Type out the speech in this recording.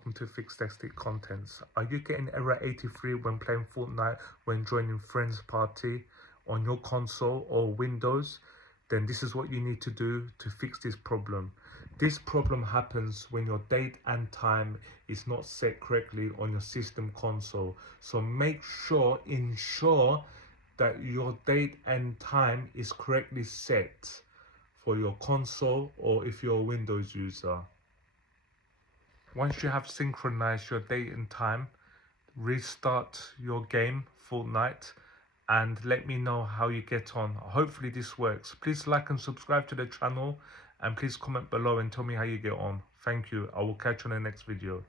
welcome to FIXtastic Contents. Are you getting error 83 when playing Fortnite when joining friends party on your console or Windows? Then this is what you need to do to fix this problem. This problem happens when your date and time is not set correctly on your system console. So ensure that your date and time is correctly set for your console or if you're a Windows user. Once you have synchronized your date and time, restart your game, Fortnite, and let me know how you get on. Hopefully this works. Please like and subscribe to the channel, and please comment below and tell me how you get on. Thank you. I will catch you on the next video.